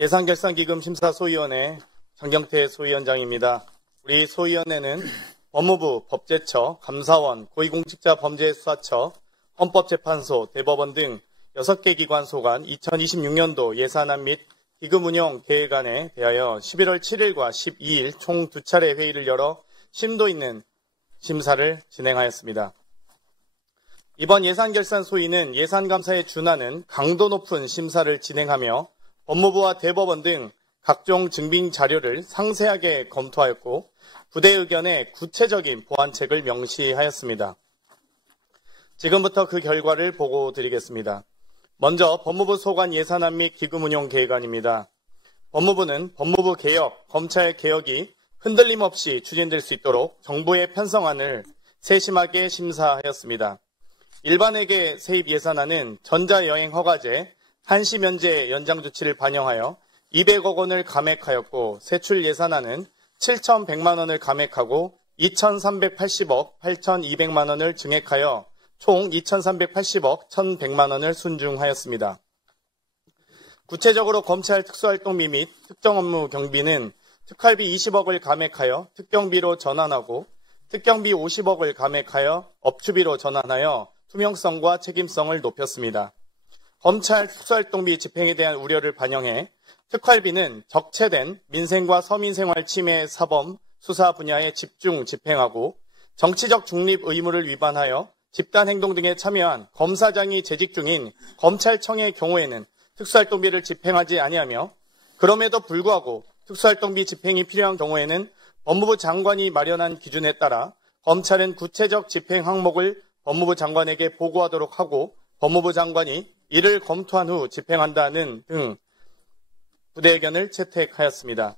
예산결산기금 심사소위원회 장경태 소위원장입니다. 우리 소위원회는 법무부, 법제처, 감사원, 고위공직자범죄수사처, 헌법재판소, 대법원 등 6개 기관 소관 2026년도 예산안 및 기금운용 계획안에 대하여 11월 7일과 12일 총 2차례 회의를 열어 심도 있는 심사를 진행하였습니다. 이번 예산결산 소위는 예산감사에 준하는 강도 높은 심사를 진행하며 법무부와 대법원 등 각종 증빙 자료를 상세하게 검토하였고 부대 의견에 구체적인 보완책을 명시하였습니다. 지금부터 그 결과를 보고 드리겠습니다. 먼저 법무부 소관 예산안 및 기금운용 계획안입니다. 법무부는 법무부 개혁, 검찰 개혁이 흔들림 없이 추진될 수 있도록 정부의 편성안을 세심하게 심사하였습니다. 일반회계 세입 예산안은 전자여행 허가제, 한시 면제 연장 조치를 반영하여 200억 원을 감액하였고 세출 예산안은 7,100만 원을 감액하고 2,380억 8,200만 원을 증액하여 총 2,380억 1,100만 원을 순증하였습니다. 구체적으로 검찰 특수활동비 및 특정 업무 경비는 특활비 20억을 감액하여 특경비로 전환하고 특경비 50억을 감액하여 업추비로 전환하여 투명성과 책임성을 높였습니다. 검찰 특수활동비 집행에 대한 우려를 반영해 특활비는 적체된 민생과 서민생활 침해 사범 수사 분야에 집중 집행하고 정치적 중립 의무를 위반하여 집단행동 등에 참여한 검사장이 재직 중인 검찰청의 경우에는 특수활동비를 집행하지 아니하며 그럼에도 불구하고 특수활동비 집행이 필요한 경우에는 법무부 장관이 마련한 기준에 따라 검찰은 구체적 집행 항목을 법무부 장관에게 보고하도록 하고 법무부 장관이 이를 검토한 후 집행한다는 등 부대 의견을 채택하였습니다.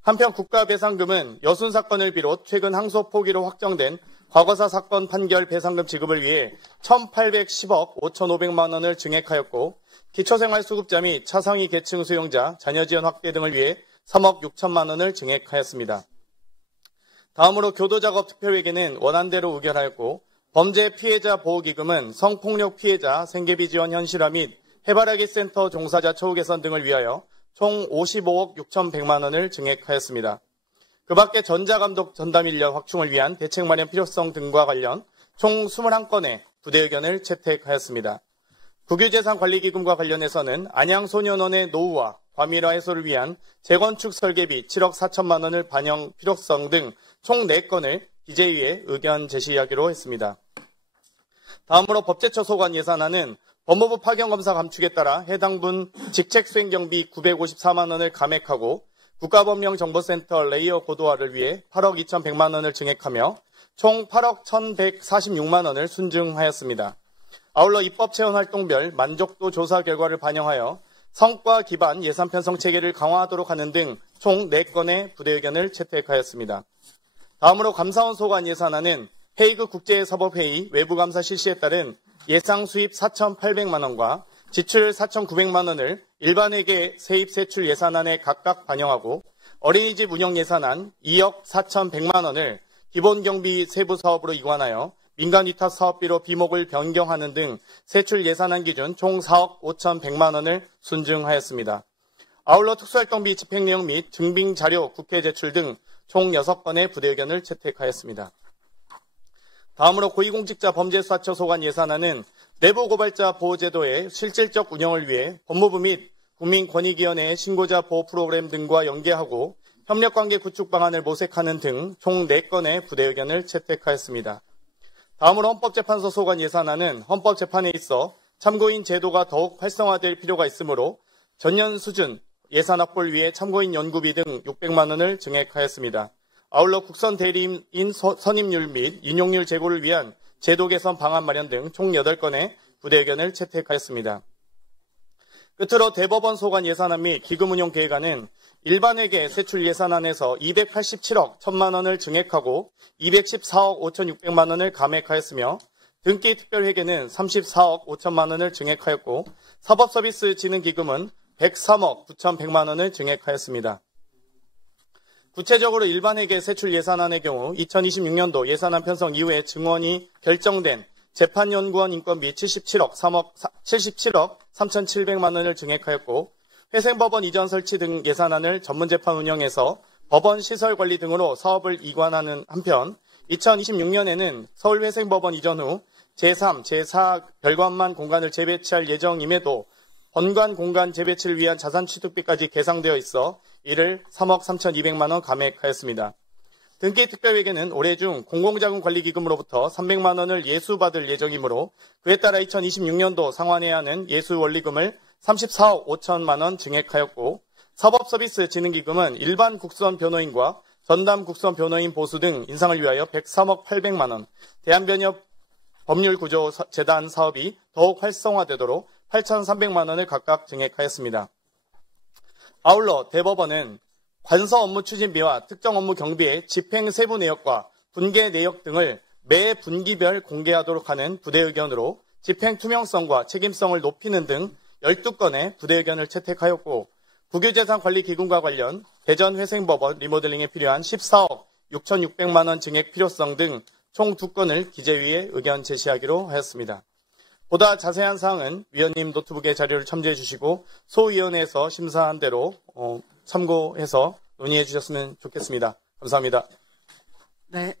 한편 국가배상금은 여순 사건을 비롯 최근 항소 포기로 확정된 과거사 사건 판결 배상금 지급을 위해 1,810억 5,500만 원을 증액하였고 기초생활수급자 및 차상위 계층 수용자 자녀 지원 확대 등을 위해 3억 6천만 원을 증액하였습니다. 다음으로 교도작업 특별회계는 원안대로 의결하였고 범죄 피해자 보호기금은 성폭력 피해자 생계비 지원 현실화 및 해바라기 센터 종사자 처우 개선 등을 위하여 총 55억 6,100만 원을 증액하였습니다. 그 밖에 전자감독 전담 인력 확충을 위한 대책 마련 필요성 등과 관련 총 21건의 부대 의견을 채택하였습니다. 국유재산관리기금과 관련해서는 안양소년원의 노후와 과밀화 해소를 위한 재건축 설계비 7억 4천만 원을 반영 필요성 등 총 4건을 기재위에 의견 제시하기로 했습니다. 다음으로 법제처 소관 예산안은 법무부 파견검사 감축에 따라 해당 분 직책수행경비 954만 원을 감액하고 국가법령정보센터 레이어 고도화를 위해 8억 2,100만 원을 증액하며 총 8억 1,146만 원을 순증하였습니다. 아울러 입법체험활동별 만족도 조사 결과를 반영하여 성과 기반 예산 편성 체계를 강화하도록 하는 등 총 4건의 부대 의견을 채택하였습니다. 다음으로 감사원 소관 예산안은 헤이그 국제사법회의 외부감사 실시에 따른 예상 수입 4,800만 원과 지출 4,900만 원을 일반회계 세입 세출 예산안에 각각 반영하고 어린이집 운영 예산안 2억 4,100만 원을 기본경비 세부 사업으로 이관하여 민간위탁 사업비로 비목을 변경하는 등 세출 예산안 기준 총 4억 5,100만 원을 순증하였습니다. 아울러 특수활동비 집행 내용 및 증빙 자료 국회 제출 등 총 6건의 부대 의견을 채택하였습니다. 다음으로 고위공직자 범죄수사처 소관 예산안은 내부고발자 보호제도의 실질적 운영을 위해 법무부 및 국민권익위원회의 신고자 보호 프로그램 등과 연계하고 협력관계 구축 방안을 모색하는 등 총 4건의 부대 의견을 채택하였습니다. 다음으로 헌법재판소 소관 예산안은 헌법재판에 있어 참고인 제도가 더욱 활성화될 필요가 있으므로 전년 수준 예산 확보를 위해 참고인 연구비 등 600만 원을 증액하였습니다. 아울러 국선 대리인 선임률 및 인용률 제고를 위한 제도 개선 방안 마련 등 총 8건의 부대 의견을 채택하였습니다. 끝으로 대법원 소관 예산안 및 기금운용 계획안은 일반회계 세출 예산안에서 287억 1천만 원을 증액하고 214억 5,600만 원을 감액하였으며 등기 특별회계는 34억 5천만 원을 증액하였고 사법서비스 진흥기금은 103억 9,100만 원을 증액하였습니다. 구체적으로 일반회계 세출 예산안의 경우 2026년도 예산안 편성 이후에 증원이 결정된 재판연구원 인건비 77억 3,700만 원을 증액하였고 회생법원 이전 설치 등 예산안을 전문재판 운영에서 법원 시설 관리 등으로 사업을 이관하는 한편 2026년에는 서울회생법원 이전 후 제3, 제4 별관만 공간을 재배치할 예정임에도 본관 공간 재배치를 위한 자산 취득비까지 계상되어 있어 이를 3억 3,200만 원 감액하였습니다. 등기 특별회계는 올해 중 공공자금관리기금으로부터 300만 원을 예수받을 예정이므로 그에 따라 2026년도 상환해야 하는 예수원리금을 34억 5천만 원 증액하였고 사법서비스진흥기금은 일반 국선 변호인과 전담 국선 변호인 보수 등 인상을 위하여 103억 800만 원, 대한변협 법률구조재단 사업이 더욱 활성화되도록 8,300만 원을 각각 증액하였습니다. 아울러 대법원은 관서 업무 추진비와 특정 업무 경비의 집행 세부 내역과 분계 내역 등을 매 분기별 공개하도록 하는 부대 의견으로 집행 투명성과 책임성을 높이는 등 12건의 부대 의견을 채택하였고 국유재산관리기금과 관련 대전회생법원 리모델링에 필요한 14억 6,600만 원 증액 필요성 등 총 2건을 기재위에 의견 제시하기로 하였습니다. 보다 자세한 사항은 위원님 노트북에 자료를 첨부해 주시고 소위원회에서 심사한 대로 참고해서 논의해 주셨으면 좋겠습니다. 감사합니다. 네.